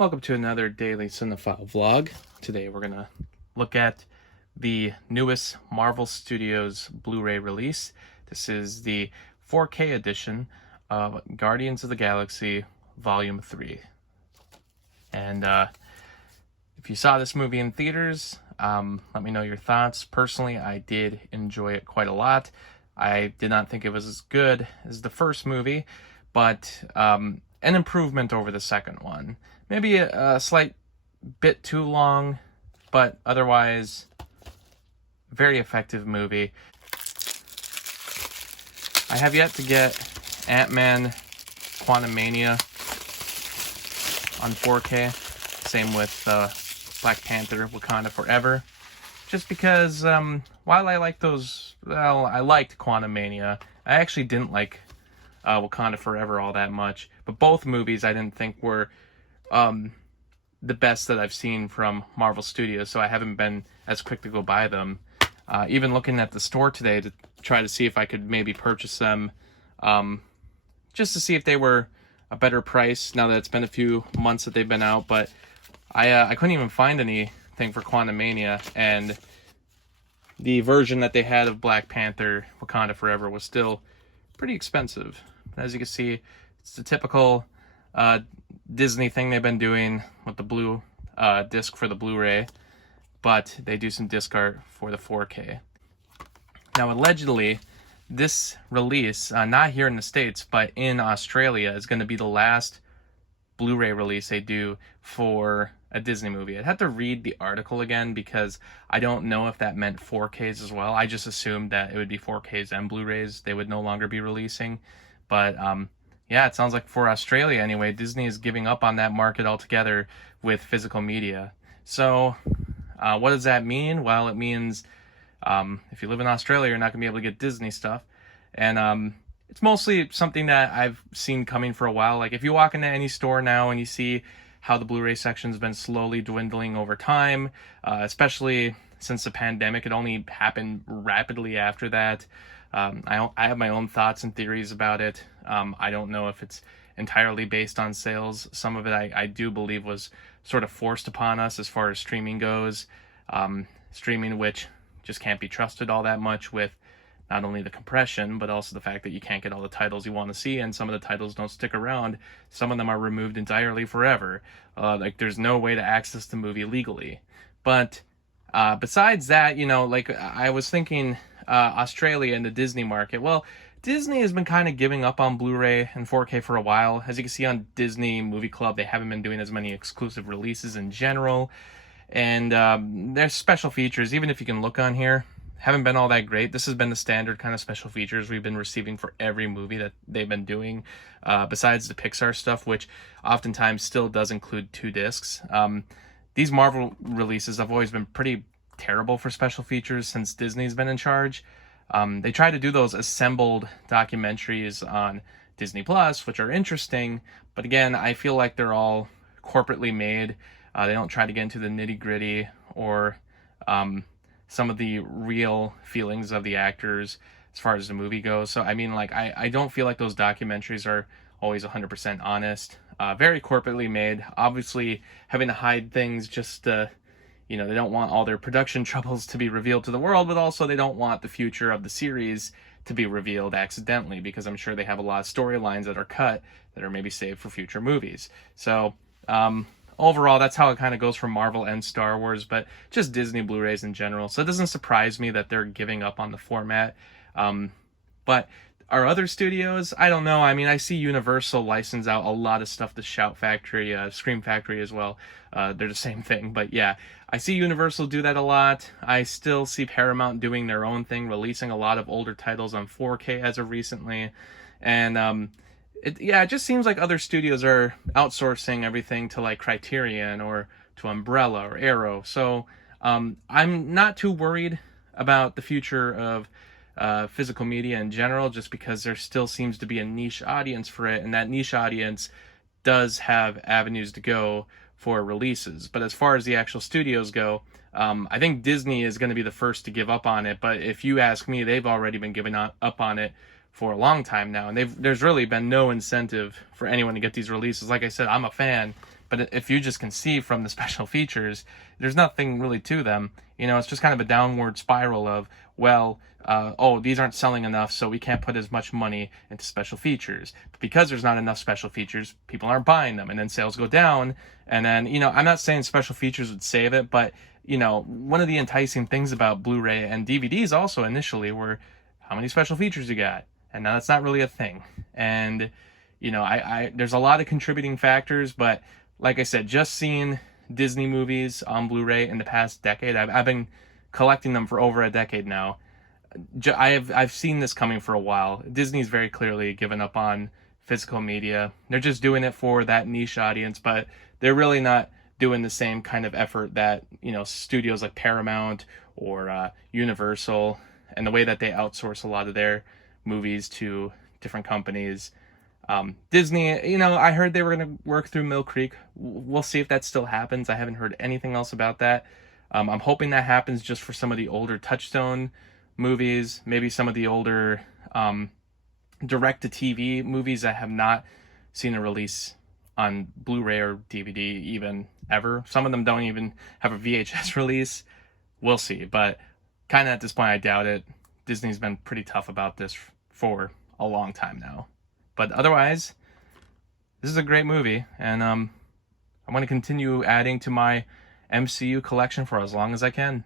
Welcome to another daily cinephile vlog. Today we're gonna look at the newest Marvel Studios Blu-ray release. This is the 4K edition of Guardians of the Galaxy Volume 3. And if you saw this movie in theaters, let me know your thoughts. Personally, I did enjoy it quite a lot. I did not think it was as good as the first movie, but an improvement over the second one. Maybe a slight bit too long, but otherwise, very effective movie. I have yet to get Ant-Man Quantumania on 4K. Same with Black Panther Wakanda Forever. Just because while I like those, well, I liked Quantumania, I actually didn't like Wakanda Forever all that much. But both movies I didn't think were the best that I've seen from Marvel Studios, so I haven't been as quick to go buy them. Even looking at the store today to try to see if I could maybe purchase them, just to see if they were a better price now that it's been a few months that they've been out, but I couldn't even find anything for Quantumania, and the version that they had of Black Panther Wakanda Forever was still pretty expensive. As you can see, it's the typical Disney thing they've been doing with the blue disc for the Blu-ray, but they do some disc art for the 4K. Now, allegedly, this release, not here in the States, but in Australia, is going to be the last Blu-ray release they do for a Disney movie. I'd have to read the article again because I don't know if that meant 4Ks as well. I just assumed that it would be 4Ks and Blu-rays they would no longer be releasing. But yeah, it sounds like for Australia anyway, Disney is giving up on that market altogether with physical media. So what does that mean? Well, it means if you live in Australia, you're not going to be able to get Disney stuff. And it's mostly something that I've seen coming for a while. Like if you walk into any store now and you see how the Blu-ray section's been slowly dwindling over time, especially since the pandemic, it only happened rapidly after that. I have my own thoughts and theories about it. I don't know if it's entirely based on sales. Some of it I do believe was sort of forced upon us as far as streaming goes. Streaming which just can't be trusted all that much with not only the compression, but also the fact that you can't get all the titles you want to see, and some of the titles don't stick around. Some of them are removed entirely forever. Like there's no way to access the movie legally. But besides that, you know, like I was thinking Australia and the Disney market. Well, Disney has been kind of giving up on Blu-ray and 4K for a while. As you can see on Disney Movie Club, they haven't been doing as many exclusive releases in general. And there's special features, even if you can look on here, haven't been all that great. This has been the standard kind of special features we've been receiving for every movie that they've been doing, besides the Pixar stuff, which oftentimes still does include 2 discs. These Marvel releases have always been pretty terrible for special features since Disney's been in charge. They try to do those assembled documentaries on Disney Plus, which are interesting, but again, I feel like they're all corporately made. They don't try to get into the nitty-gritty or some of the real feelings of the actors as far as the movie goes. So I mean, like I don't feel like those documentaries are always 100% honest. Very corporately made, obviously having to hide things just you know, they don't want all their production troubles to be revealed to the world, but also they don't want the future of the series to be revealed accidentally, because I'm sure they have a lot of storylines that are cut that are maybe saved for future movies. So overall, that's how it kind of goes for Marvel and Star Wars, but just Disney Blu-rays in general. So it doesn't surprise me that they're giving up on the format. But are other studios? I don't know. I mean, I see Universal license out a lot of stuff to Shout Factory, Scream Factory as well. They're the same thing. But yeah, I see Universal do that a lot. I still see Paramount doing their own thing, releasing a lot of older titles on 4K as of recently. And it just seems like other studios are outsourcing everything to like Criterion or to Umbrella or Arrow. So I'm not too worried about the future of physical media in general, just because there still seems to be a niche audience for it, and that niche audience does have avenues to go for releases. But as far as the actual studios go, I think Disney is going to be the first to give up on it. But if you ask me, they've already been giving up on it for a long time now, and there's really been no incentive for anyone to get these releases. Like I said, I'm a fan, But if you just can see from the special features, there's nothing really to them. You know, it's just kind of a downward spiral of, well, oh, these aren't selling enough, so we can't put as much money into special features. But because there's not enough special features, people aren't buying them, and then sales go down. And then, you know, I'm not saying special features would save it, but, you know, one of the enticing things about Blu-ray and DVDs also initially were how many special features you got. And now that's not really a thing. And, you know, there's a lot of contributing factors, but like I said, just seeing Disney movies on Blu-ray in the past decade, I've been collecting them for over a decade now. I've seen this coming for a while. Disney's very clearly given up on physical media. They're just doing it for that niche audience, but they're really not doing the same kind of effort that, you know, studios like Paramount or Universal, and the way that they outsource a lot of their movies to different companies. Disney, you know, I heard they were going to work through Mill Creek. We'll see if that still happens. I haven't heard anything else about that. I'm hoping that happens just for some of the older Touchstone movies, maybe some of the older direct-to-TV movies that have not seen a release on Blu-ray or DVD even ever. Some of them don't even have a VHS release. We'll see, but kind of at this point, I doubt it. Disney's been pretty tough about this for a long time now. But otherwise, this is a great movie, and I want to continue adding to my MCU collection for as long as I can.